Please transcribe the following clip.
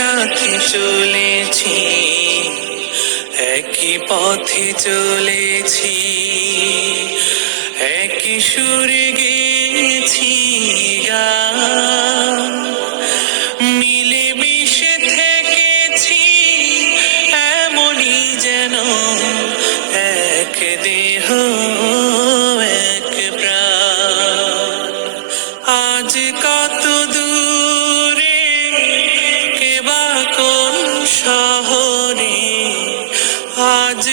সাথে চলেছি, একই পথে চলেছি, একই সুরে গেছি গা। মিলে মিশে থেকেছি যেন এক দেহ, এক আজ কত আজ